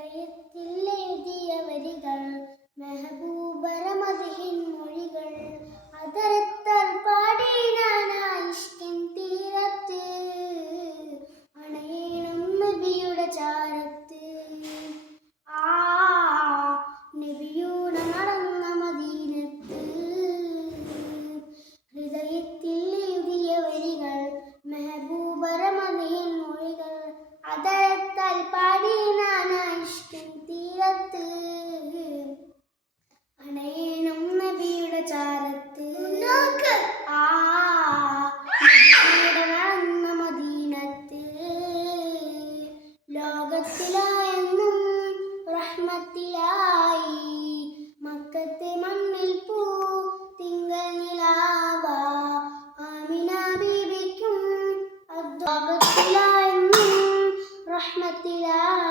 ഹൃദയത്തിൽ എഴുതിയ വരികൾ മെഹബൂബരമതിൻ മൊഴികൾ അതരത്താൽ പാടി ഇഷ്കിൻ തീരത്ത് അണയണം നബിയുടെ ചാരത്ത് നബിയുടെ നടന്ന മദീനത്ത് ഹൃദയത്തിൽ എഴുതിയ വരികൾ മെഹബൂബരമതിൻ മൊഴികൾ അതരത്താൽ പാടി ഇഷ്കിൻ തീരത്ത് അണയണം നബിയുടെ ചാരത്ത് നബിയുടെ നടന്ന മദീനത്ത് ലോകത്തിലായെന്നും റഹ്മത്തിലായി മക്കത്തെ മണ്ണിൽ പൂ തിങ്കൾ നിലാവ ആമിന ബീബിക്കും ലോകത്തിലായെന്നും റഹ്മത്തിലായി